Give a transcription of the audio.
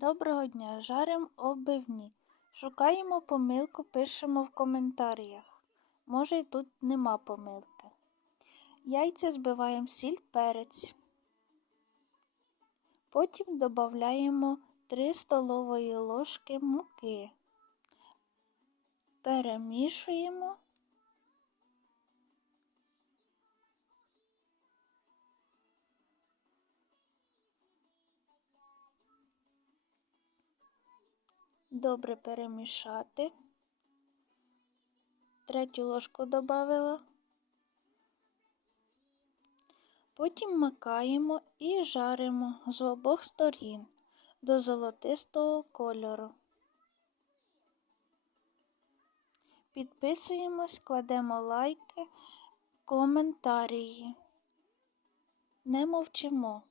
Доброго дня! Жаримо обивні. Шукаємо помилку, пишемо в коментарях. Може, і тут нема помилки. Яйця збиваємо сіль, перець. Потім додаємо 3 столової ложки муки. Перемішуємо. Добре перемішати. Третю ложку додала. Потім макаємо і жаримо з обох сторін до золотистого кольору. Підписуємось, кладемо лайки, коментарі. Не мовчимо.